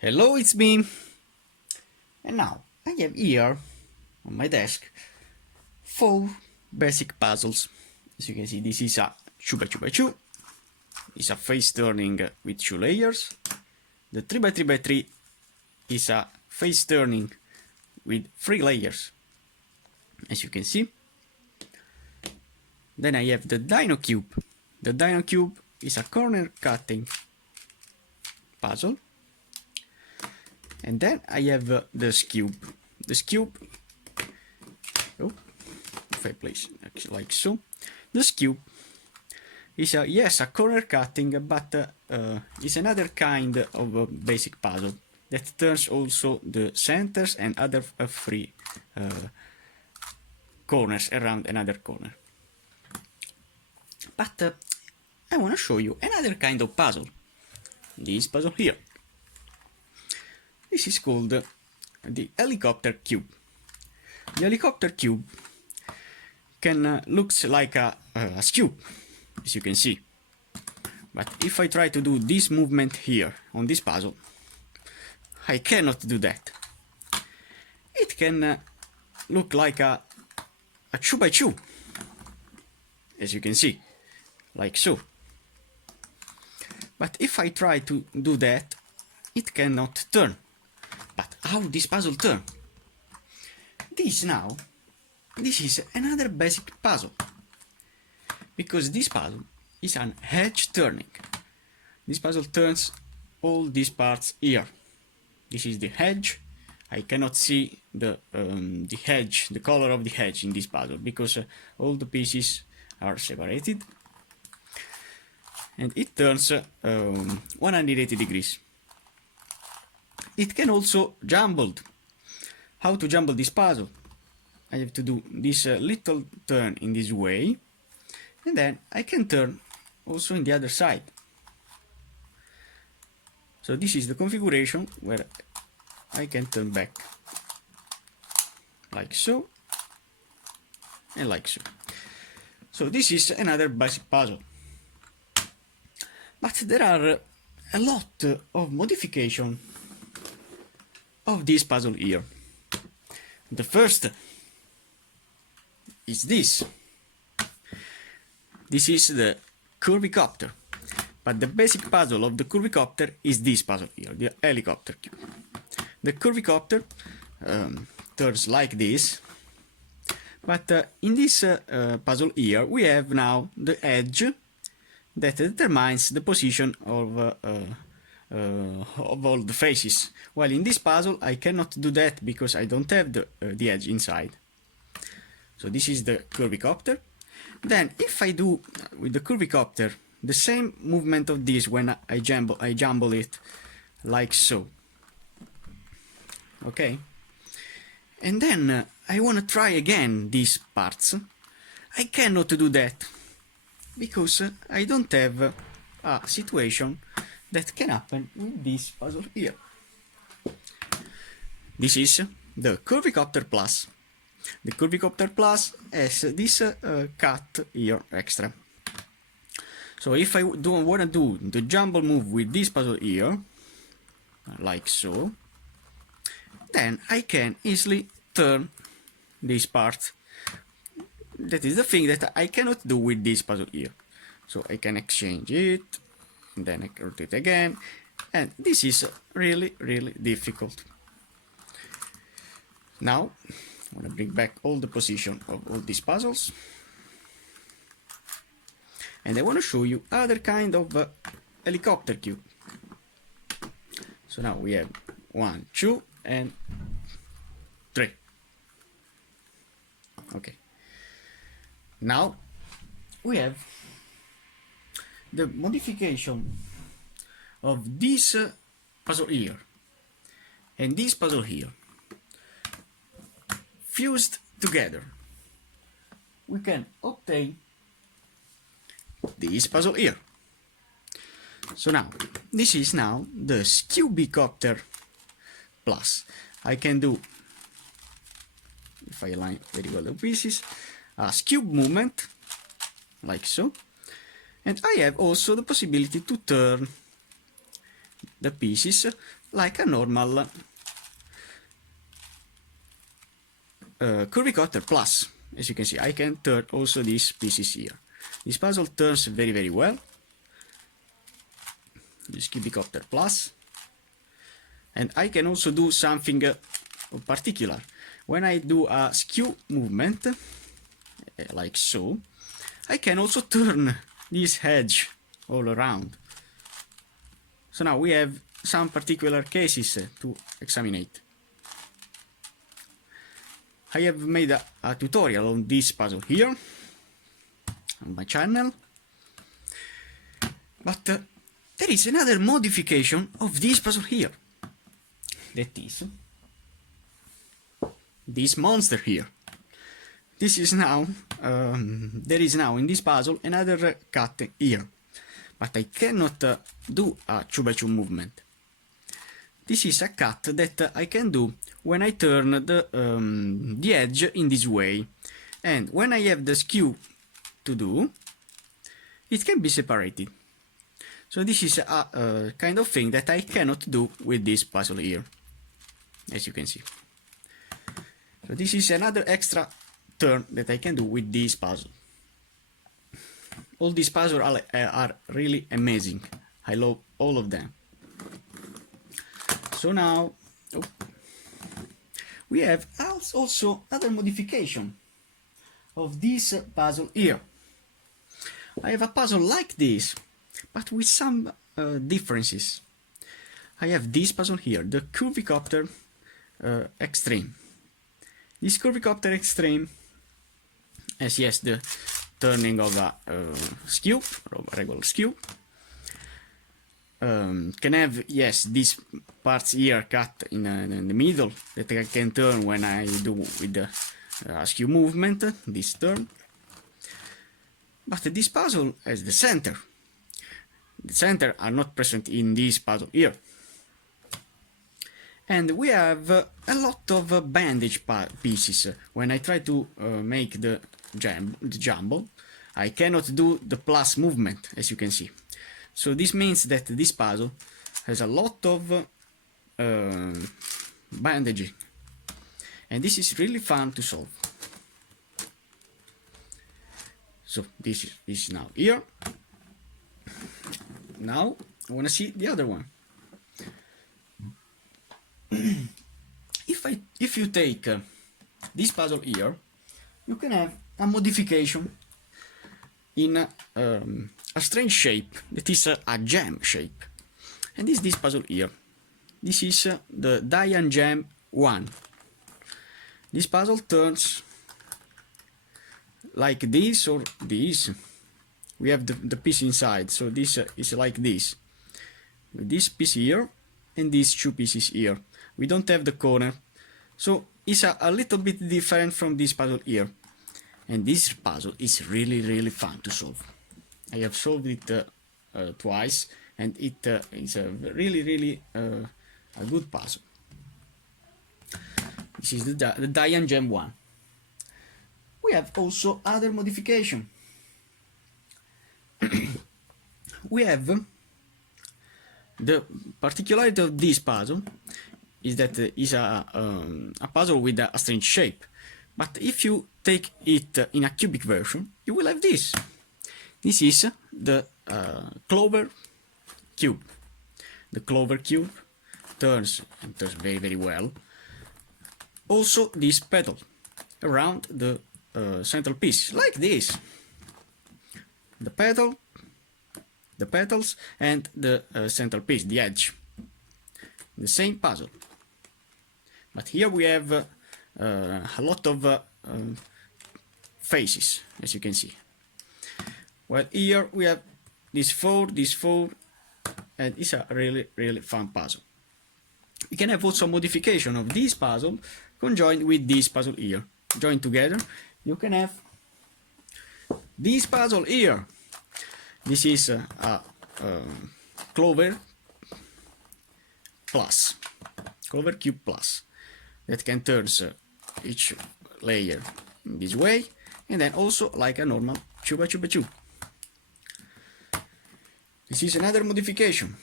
Hello, it's me! And now, I have here, on my desk, 4 basic puzzles. As you can see, this is a 2x2x2, it's a face turning with 2 layers. The 3x3x3 is a face turning with 3 layers, as you can see. Then I have the Dino Cube. The Dino Cube is a corner cutting puzzle. And then I have this cube. This cube, oh, if I place like so, this cube is a corner cutting, but is another kind of a basic puzzle that turns also the centers and other 3 corners around another corner. But I want to show you another kind of puzzle. This puzzle here. This is called the helicopter cube. The helicopter cube looks like a cube, as you can see. But if I try to do this movement here on this puzzle, I cannot do that. It can look like a 2x2, as you can see, like so. But if I try to do that, it cannot turn. But how this puzzle turn? This is another basic puzzle. Because this puzzle is an edge turning. This puzzle turns all these parts here. This is the edge. I cannot see the edge, the color of the edge in this puzzle, because all the pieces are separated. And it turns 180 degrees. It can also jumble. How to jumble this puzzle? I have to do this little turn in this way, and then I can turn also in the other side. So this is the configuration where I can turn back like so and like so. So this is another basic puzzle. But there are a lot of modifications of this puzzle here. The first is this. This is the Curvy Copter. But the basic puzzle of the Curvy Copter is this puzzle here, the helicopter cube. The Curvy Copter turns like this. But in this puzzle here, we have now the edge that determines the position of all the faces, while in this puzzle I cannot do that because I don't have the edge inside. So this is the Curvy Copter. Then if I do with the Curvy Copter the same movement of this when I jumble it like so, okay, and then I want to try again these parts, I cannot do that because I don't have a situation that can happen with this puzzle here. This is the Curvy Copter Plus. The Curvy Copter Plus has this cut here extra. So if I don't want to do the jumble move with this puzzle here, like so, then I can easily turn this part. That is the thing that I cannot do with this puzzle here. So I can exchange it, and then I can rotate again, and this is really difficult. Now I want to bring back all the position of all these puzzles, and I want to show you other kind of helicopter cube. So now we have 1, 2, and 3. Okay. Now we have the modification of this puzzle here and this puzzle here fused together. We can obtain this puzzle here. So now this is now the Curvy Copter Plus. I can do, if I align very well the pieces, a cube movement like so, and I have also the possibility to turn the pieces like a normal Curvy Copter Plus. As you can see, I can turn also these pieces here. This puzzle turns very, very well. This Curvy Copter Plus. And I can also do something particular. When I do a skew movement, like so, I can also turn this edge all around. So now we have some particular cases to examine. I have made a tutorial on this puzzle here on my channel, but there is another modification of this puzzle here. That is this monster here. This is now there is now in this puzzle another cat here, but I cannot do a 2x2 movement. This is a cut that I can do when I turn the edge in this way, and when I have the skew to do, it can be separated. So this is a kind of thing that I cannot do with this puzzle here, as you can see. So this is another extra turn that I can do with this puzzle. All these puzzles are really amazing. I love all of them. So now we have also other modification of this puzzle here. I have a puzzle like this, but with some differences. I have this puzzle here, the Curvy Copter Extreme. This Curvy Copter Extreme has, yes, the turning of a skew, or a regular skew. Can have, yes, these parts here cut in the middle that I can turn when I do with the skew movement, this turn. But this puzzle has the center. The center are not present in this puzzle here. And we have a lot of bandage pieces. When I try to make the jumble, I cannot do the plus movement, as you can see. So this means that this puzzle has a lot of bandaging, and this is really fun to solve. So this is now here. Now I want to see the other one. If you take this puzzle here, you can have a modification in a strange shape that is a gem shape, and this puzzle here. This is the Diamond Gem 1. This puzzle turns like this or this. We have the piece inside, so this is like this, with this piece here and these two pieces here. We don't have the corner, so it's a little bit different from this puzzle here. And this puzzle is really fun to solve. I have solved it twice, and it is a really a good puzzle. This is the Diamond Gem 1. We have also other modification. We have the particularity of this puzzle is that is a puzzle with a strange shape. But if you take it in a cubic version, you will have this. This is the clover cube. The clover cube turns very well. Also this petal around the central piece, like this. The petal, the petals, and the central piece, the edge. The same puzzle. But here we have a lot of faces, as you can see. Well, here we have this four, and it's a really fun puzzle. We can have also modification of this puzzle conjoined with this puzzle here. Joined together, you can have this puzzle here. This is a clover plus, clover cube plus, that can turn each layer in this way, and then also like a normal 2x2x2. This is another modification.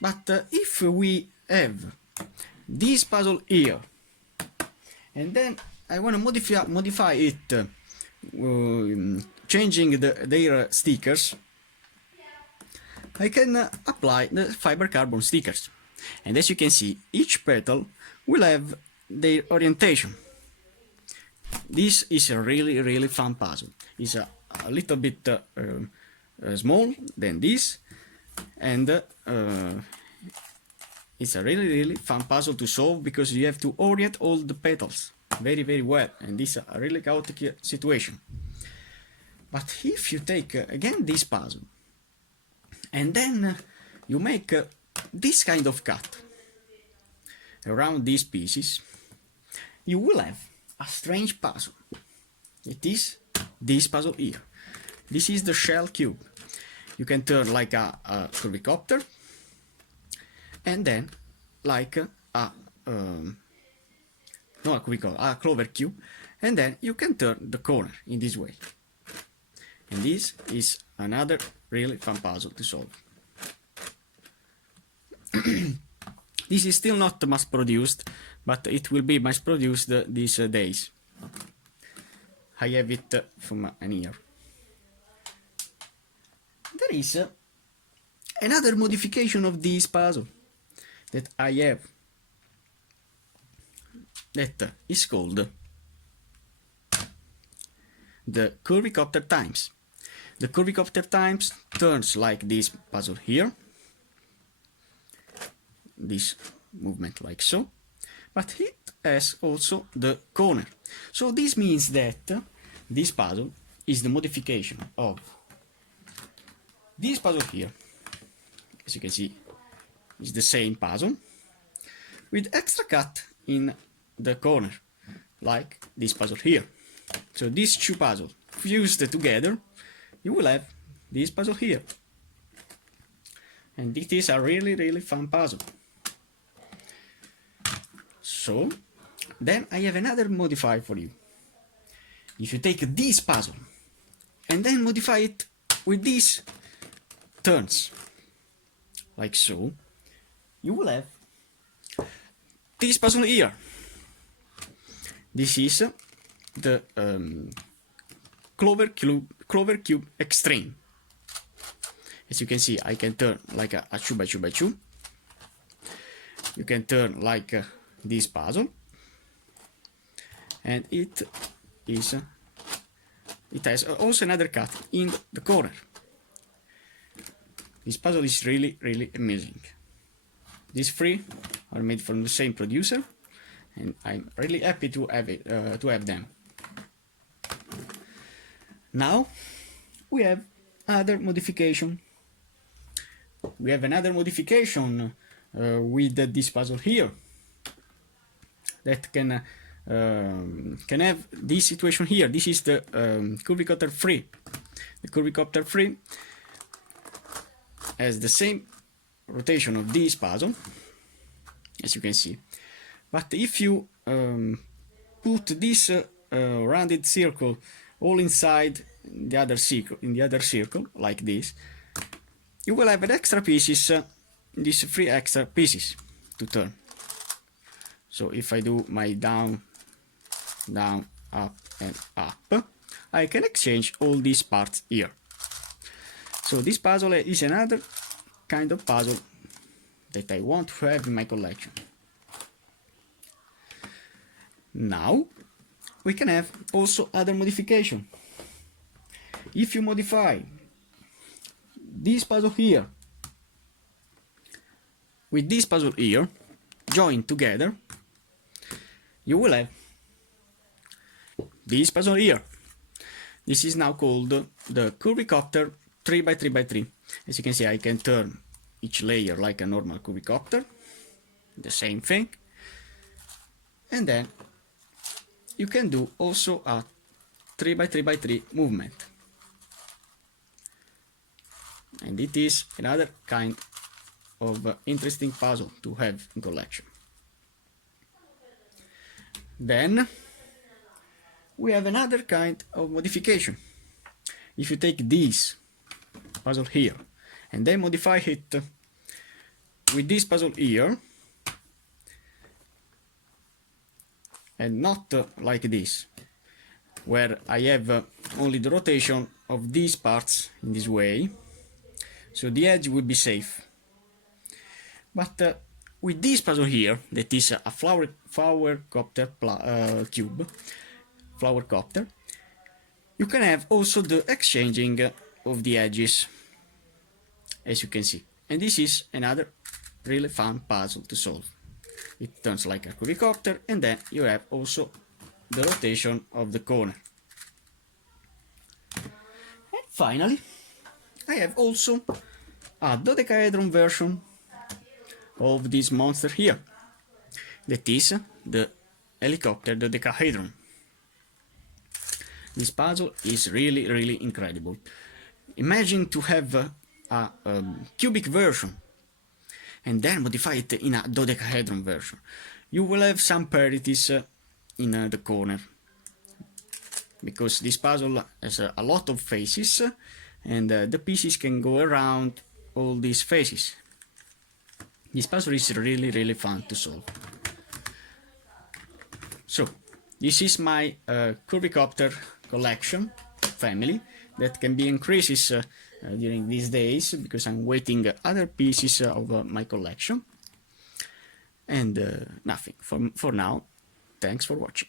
But if we have this puzzle here, and then I want to modify it, changing their stickers, I can apply the fiber carbon stickers. And as you can see, each petal will have their orientation. This is a really fun puzzle. It's a little bit small than this, and it's a really fun puzzle to solve because you have to orient all the petals very well, and this is a really chaotic situation. But if you take again this puzzle and then you make this kind of cut around these pieces, you will have a strange puzzle. It is this puzzle here. This is the shell cube. You can turn like a curvy copter, and then like a clover cube, and then you can turn the corner in this way. And this is another really fun puzzle to solve. This is still not mass produced, but it will be mass produced these days. I have it from an year. There is another modification of this puzzle that I have, that is called the Curvy Copter times. The Curvy Copter times turns like this puzzle here, this movement like so, but it has also the corner. So this means that this puzzle is the modification of this puzzle here. As you can see, it's the same puzzle with extra cut in the corner, like this puzzle here. So these two puzzles fused together, you will have this puzzle here. And it is a really fun puzzle. So then I have another modifier for you. If you take this puzzle and then modify it with these turns, like so, you will have this puzzle here. This is the clover cube extreme. As you can see, I can turn like a 2x2x2. You can turn like this puzzle, and it has also another cut in the corner. This puzzle is really amazing. These three are made from the same producer, and I'm really happy to have them. Now we have other modification. We have another modification with this puzzle here that can have this situation here. This is the Curvy Copter 3. The Curvy Copter 3 has the same rotation of this puzzle, as you can see. But if you put this rounded circle all inside the other circle, like this, you will have an extra pieces, these 3 extra pieces to turn. So if I do my down, up and up, I can exchange all these parts here. So this puzzle is another kind of puzzle that I want to have in my collection. Now we can have also other modification. If you modify this puzzle here with this puzzle here, joined together, you will have this puzzle here. This is now called the Curvy Copter 3x3x3. As you can see, I can turn each layer like a normal Curvy Copter, the same thing, and then you can do also a 3x3x3 movement. And it is another kind of interesting puzzle to have in collection. Then we have another kind of modification. If you take this puzzle here and then modify it with this puzzle here, and not like this, where I have only the rotation of these parts in this way, so the edge will be safe. But with this puzzle here, that is a flower copter cube, flower copter, you can have also the exchanging of the edges, as you can see. And this is another really fun puzzle to solve. It turns like a curvy copter, and then you have also the rotation of the corner. And finally, I have also a dodecahedron version of this monster here. That is the helicopter dodecahedron. This puzzle is really incredible. Imagine to have a cubic version and then modify it in a dodecahedron version. You will have some parities in the corner, because this puzzle has a lot of faces, and the pieces can go around all these faces. This puzzle is really fun to solve. So, this is my Curvy Copter collection family that can be increased during these days, because I'm waiting other pieces of my collection. And nothing for now. Thanks for watching.